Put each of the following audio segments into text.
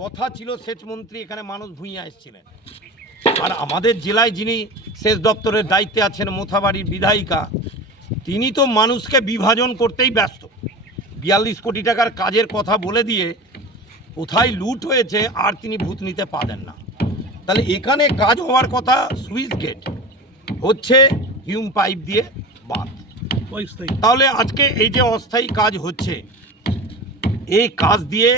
কথা ছিল সেচ মন্ত্রী এখানে মানুষ ভূঁইয়া এসেছিলেন। আর আমাদের জেলায় যিনি সেচ দপ্তরের দায়িত্বে আছেন মোথাবাড়ির বিধায়িকা তিনি তো মানুষকে বিভাজন করতেই ব্যস্ত। বিয়াল্লিশ কোটি টাকার কাজের কথা বলে দিয়ে কোথায় লুট হয়েছে আর তিনি ভূত নিতে পারেন না। তাহলে এখানে কাজ হওয়ার কথা সুইচ গেট হচ্ছে হিউম পাইপ দিয়ে বাঁধ। তাহলে আজকে এই যে অস্থায়ী কাজ হচ্ছে এই কাজ দিয়ে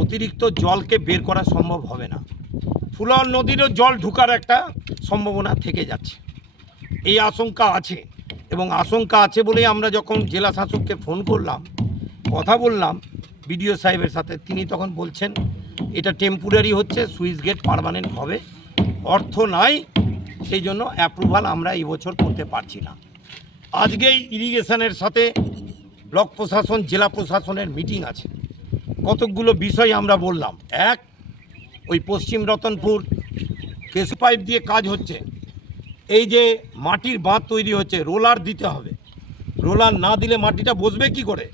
অতিরিক্ত জলকে বের করা সম্ভব হবে না। ফুলর নদীরও জল ঢুকার একটা সম্ভাবনা থেকে যাচ্ছে। এই আশঙ্কা আছে এবং আশঙ্কা আছে বলেই আমরা যখন জেলা শাসককে ফোন করলাম, কথা বললাম, বিডিও সাহেবের সাথে, তিনি তখন বলছেন, এটা টেম্পোরারি হচ্ছে, সুইচ গেট পারমানেন্ট হবে। অর্থ নাই, সেই জন্য অ্যাপ্রুভাল আমরা বছর করতে পারছি না। আজকেই ইরিগেশনের সাথে ব্লক প্রশাসন, জেলা প্রশাসনের মিটিং আছে। কতকগুলো বিষয় আমরা বললাম। এক, ওই পশ্চিম রতনপুর কেস পাইপ দিয়ে কাজ হচ্ছে। এই যে মাটির বাঁধ তৈরি হচ্ছে, রোলার দিতে হবে। রোলার না দিলে মাটিটা বসবে কি করে?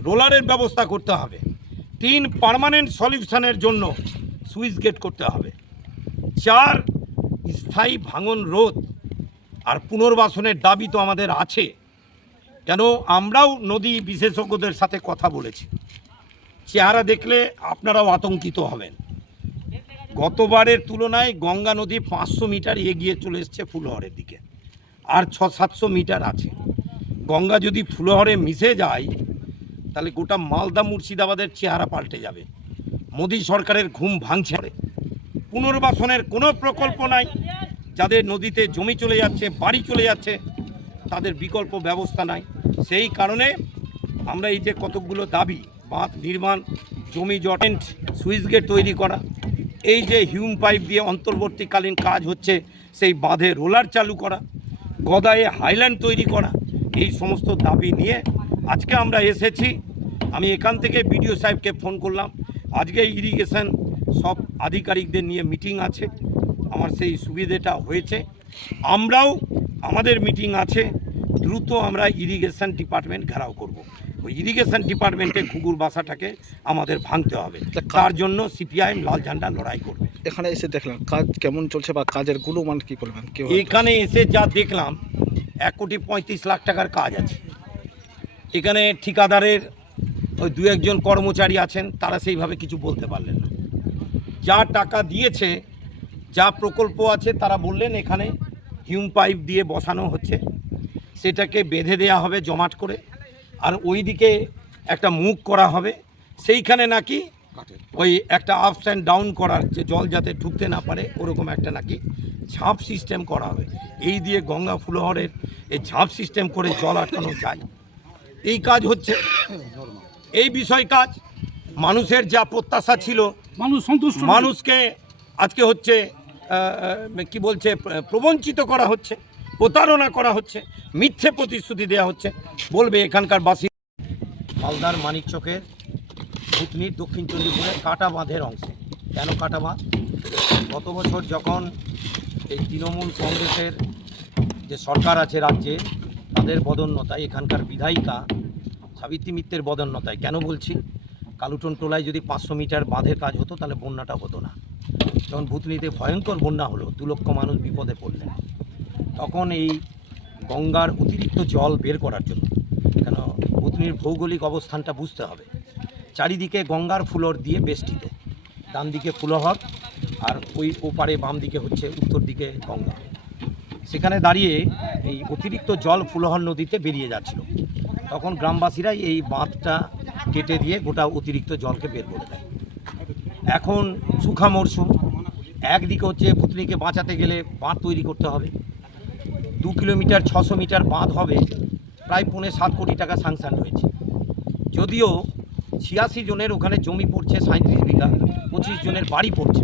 রোলারের ব্যবস্থা করতে হবে। তিন পার্মানেন্ট সলিউশনের জন্য সুইচ গেট করতে হবে। চার, স্থায়ী ভাঙন রোধ আর পুনর্বাসনের দাবি তো আমাদের আছে। কেন? আমরাও নদী বিশেষজ্ঞদের সাথে কথা বলেছি। চেহারা দেখলে আপনারাও আতঙ্কিত হবেন। গতবারের তুলনায় গঙ্গা নদী পাঁচশো মিটার এগিয়ে চলে এসছে ফুলহরের দিকে, আর ছ সাতশো মিটার আছে। গঙ্গা যদি ফুলহরে মিশে যায়, তাহলে গোটা মালদা মুর্শিদাবাদের চেহারা পাল্টে যাবে। মোদী সরকারের ঘুম ভাঙছে পুনর্বাসনের কোনো প্রকল্প নাই। যাদের নদীতে জমি চলে যাচ্ছে, বাড়ি চলে যাচ্ছে, তাদের বিকল্প ব্যবস্থা নাই। সেই কারণে আমরা এই যে কতকগুলো দাবি বাঁধ নির্মাণ, জমি জটেন্ট সুইচ গেট তৈরি করা। এই যে হিউম পাইপ দিয়ে অন্তর্বর্তীকালীন কাজ হচ্ছে, সেই বাঁধে রোলার চালু করা, গদায়ে হাইল্যান্ড তৈরি করা, এই সমস্ত দাবি নিয়ে আজকে আমরা এসেছি। আমি এখান থেকে বিডিও সাহেবকে ফোন করলাম। আজকে ইরিগেশন সব আধিকারিকদের নিয়ে মিটিং আছে। আমার সেই সুবিধেটা হয়েছে। আমরাও আমাদের মিটিং আছে। দ্রুত আমরা ইরিগেশন ডিপার্টমেন্ট ঘেরাও করব। ওই ইরিগেশন ডিপার্টমেন্টে ঘুঘুর বাসাটাকে আমাদের ভাঙতে হবে। তার জন্য সিপিআইএম লাল ঝান্ডা লড়াই করবে। এখানে এসে দেখলাম কাজ কেমন চলছে বা কাজের গুণমান কি কেউ এখানে এসে যা দেখলাম এক কোটি পঁয়ত্রিশ লাখ টাকার কাজ আছে। এখানে ঠিকাদারের ওই দু একজন কর্মচারী আছেন তারা সেইভাবে কিছু বলতে পারলেন না। যা টাকা দিয়েছে যা প্রকল্প আছে তারা বললেন এখানে হিউম পাইপ দিয়ে বসানো হচ্ছে। সেটাকে বেঁধে দেয়া হবে জমাট করে আর ওই দিকে একটা মুখ করা হবে। সেইখানে নাকি ওই একটা আপস অ্যান্ড ডাউন করার যে জল যাতে ঢুকতে না পারে ওরকম একটা নাকি ঝাঁপ সিস্টেম করা হবে। এই দিয়ে গঙ্গা ফুলহরের এই ঝাঁপ সিস্টেম করে জল আটকানো যায়। এই কাজ হচ্ছে। এই বিষয় কাজ মানুষের যা প্রত্যাশা ছিল মানুষ সন্তুষ্ট মানুষকে আজকে হচ্ছে কি বলছে প্রবঞ্চিত করা হচ্ছে। প্রতারণা করা হচ্ছে, মিথ্যে প্রতিশ্রুতি দেওয়া হচ্ছে, বলবে এখানকার বাসী। মালদার মানিকচকের ভুতনির দক্ষিণ চণ্ডীপুরের কাটা বাঁধের অংশে। কেন কাটা বাঁধ? গত বছর যখন এই তৃণমূল কংগ্রেসের যে সরকার আছে রাজ্যে, তাদের বদন্যতায়, এখানকার বিধায়িকা সাবিত্রী মিত্রের বদন্যতায়, কেন বলছি? কালুটন টোলায় যদি পাঁচশো মিটার বাঁধের কাজ হতো, তাহলে বন্যাটা হতো না। যখন ভূতনিতে ভয়ঙ্কর বন্যা হলো, দু লক্ষ মানুষ বিপদে পড়লেন। তখন এই গঙ্গার অতিরিক্ত জল বের করার জন্য, কেন ভূতনির ভৌগোলিক অবস্থানটা বুঝতে হবে। চারিদিকে গঙ্গার ফুলর দিয়ে বেষ্টিত ডান দিকে ফুলহর আর ওই ওপারে বাম দিকে হচ্ছে উত্তর দিকে গঙ্গা। সেখানে দাঁড়িয়ে এই অতিরিক্ত জল ফুলহর নদীতে বেরিয়ে যাচ্ছিল। তখন গ্রামবাসীরাই এই বাঁধটা কেটে দিয়ে গোটা অতিরিক্ত জলকে বের করে দেয়। এখন সুখা মরশুম, একদিকে হচ্ছে ভুতনিকে বাঁচাতে গেলে বাঁধ তৈরি করতে হবে দু কিলোমিটার, ছশো মিটার বাঁধ হবে, প্রায় পৌনে সাত কোটি টাকা স্যাংশন হয়েছে যদিও ছিয়াশি জনের ওখানে জমি পড়ছে সাঁত্রিশ বিঘা, পঁচিশ জনের বাড়ি পড়ছে।